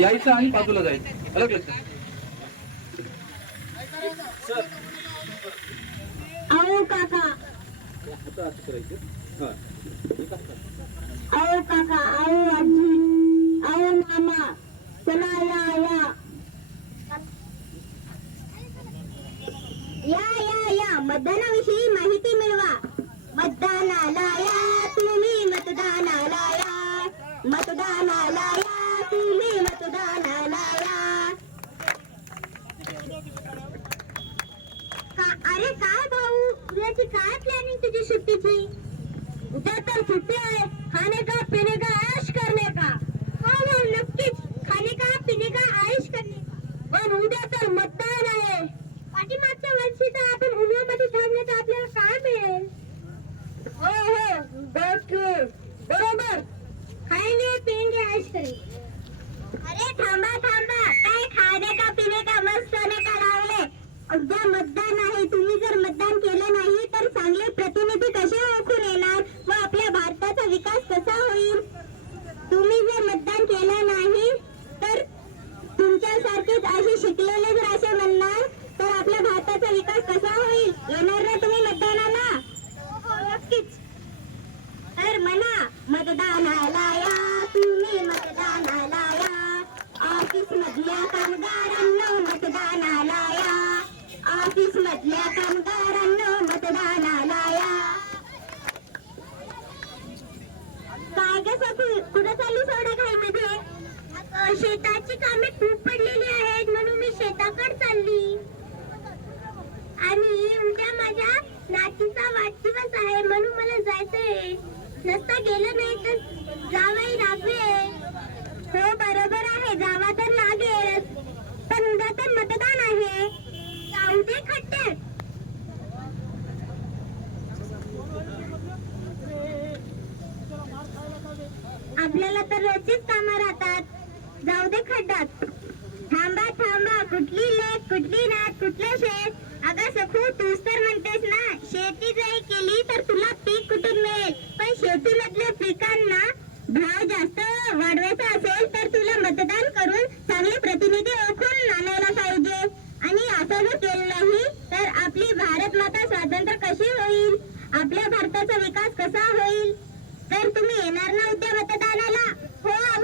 यायचं आणि बाजूला जायचं. अलग लक्षात. काका. आता करायचं काका आजी. अहो मामा. चला या या. या या या. मतदानाविषयी माहिती मिळवा. मतदानाला या. तुम्ही मतदानाला या. मतदानाला या. का- अरे काय भाऊ? उद्याची काय प्लॅनिंग तुझी सुट्टीची? उद्या तर सुट्टी आहे. खाने का पिणे का, ऐश करने का. हो हो नक्कीच. खाने का पिणे का, ऐश करने पण उद्या तर मतदान आहे. पाठीमागच्या वर्षी तर आपण उन्हामध्ये थांबले तर आपल्याला काय मिळेल? हो हो. बरोबर. खाएँगे पिएँगे ऐश करेंगे अरे थांबा थांबा. काय खाणे का पिणे का लावले मतदान आहे तुम्ही जर मतदान केलं नाही तर चांगले प्रतिनिधी कसे ओळखून येणार? व आपल्या भारताचा विकास कसा होईल? तुम्ही जर मतदान केलं नाही तर तुमच्यासारखेच असे शिकलेले जर असे म्हणणार तर आपल्या भारताचा विकास कसा होईल? येणार कामे खूप पडलेली आहेत म्हणून मी शेताकडे चालली. आणि उद्या माझ्या नातीचा वाढदिवस आहे म्हणून मला जायचंय. नसता गेलं नाही तर जावई लागले. हो बरोबर आहे. जावा तर लागेल. पण उद्या तर मतदान आहे. जाऊ दे खट्टे आपल्याला तर रोजचीच कामं राहतात. जाऊ दे खड्ड्यात. थांबा थांबा कुठली लेक कुठली नात कुठलं शेत? अगं सखू तूच तर म्हणतेस ना शेती जरी केली तर तुला पीक कुठून मिळेल? पण शेतीमधल्या पिकांना भाव जास्त वाढवायचा असेल तर तुला मतदान करून चांगले प्रतिनिधी ओळखून आणायला पाहिजे. आणि असं जर केलं नाही तर आपली भारत माता स्वातंत्र्य कशी होईल? आपल्या भारताचा विकास कसा होईल? तर तुम्ही येणार ना उद्या मतदानाला. हो आम्ही